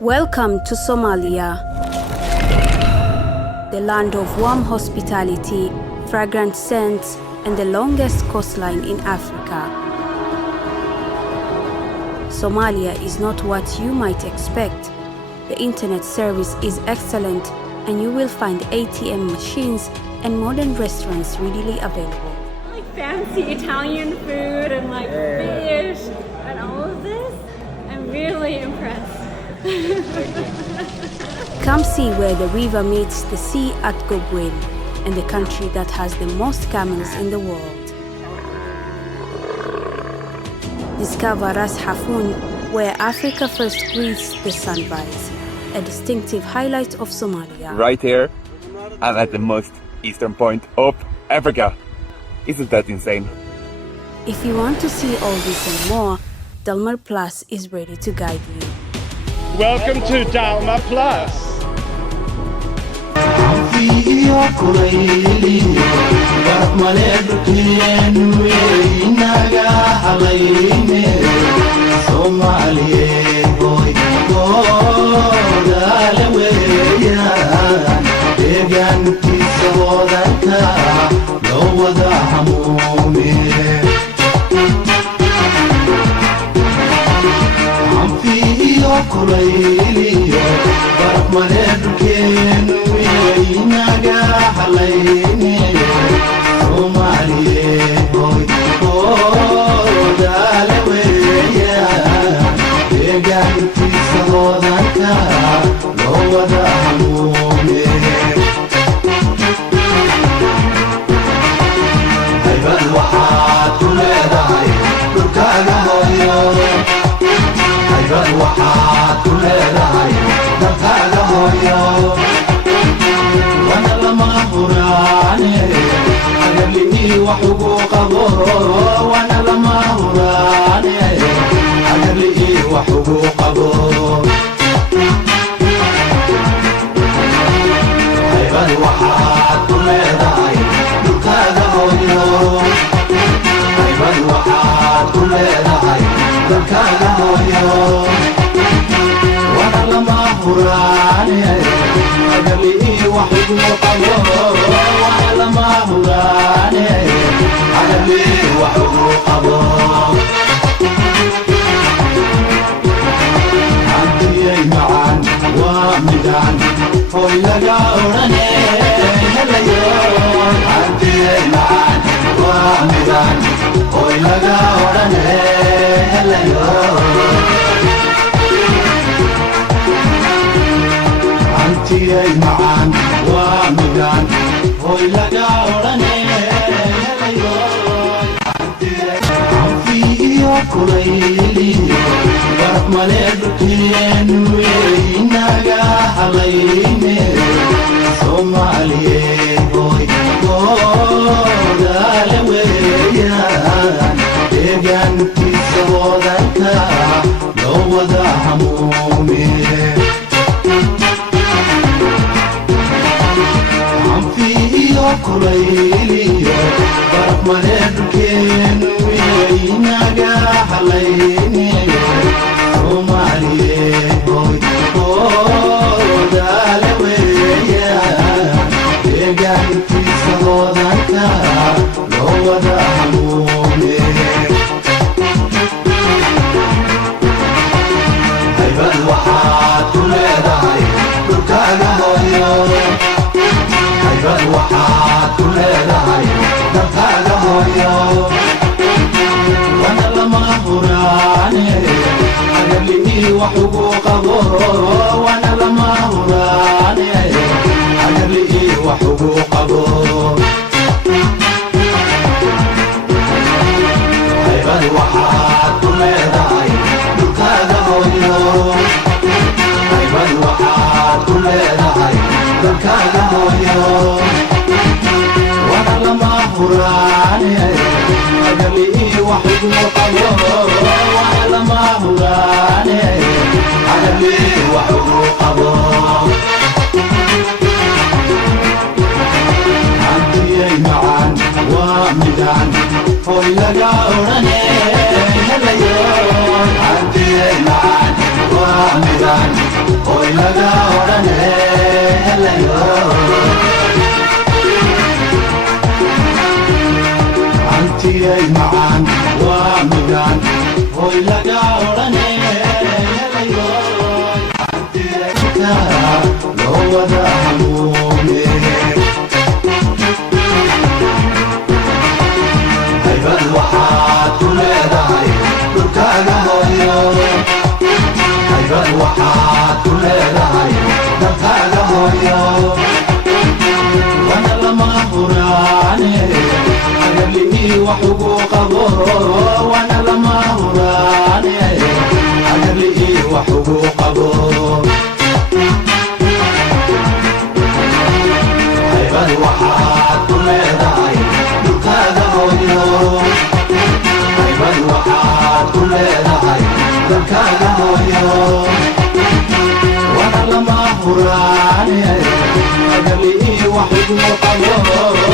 Welcome to Somalia, the land of warm hospitality, fragrant scents, and the longest coastline in Africa. Somalia is not what you might expect. The internet service is excellent, and you will find ATM machines and modern restaurants readily available. Like fancy Italian food and like fish and all of this. I'm really impressed. Come see where the river meets the sea at Gobwin, and the country that has the most camels in the world. Discover Ras Hafun, where Africa first greets the sunrise, a distinctive highlight of Somalia. Right here, I'm at the most eastern point of Africa. Isn't that insane? If you want to see all this and more, Dalmar Plus is ready to guide you. Welcome to Dalmar Plus. وانا لما هراني أجلي وحبه قبور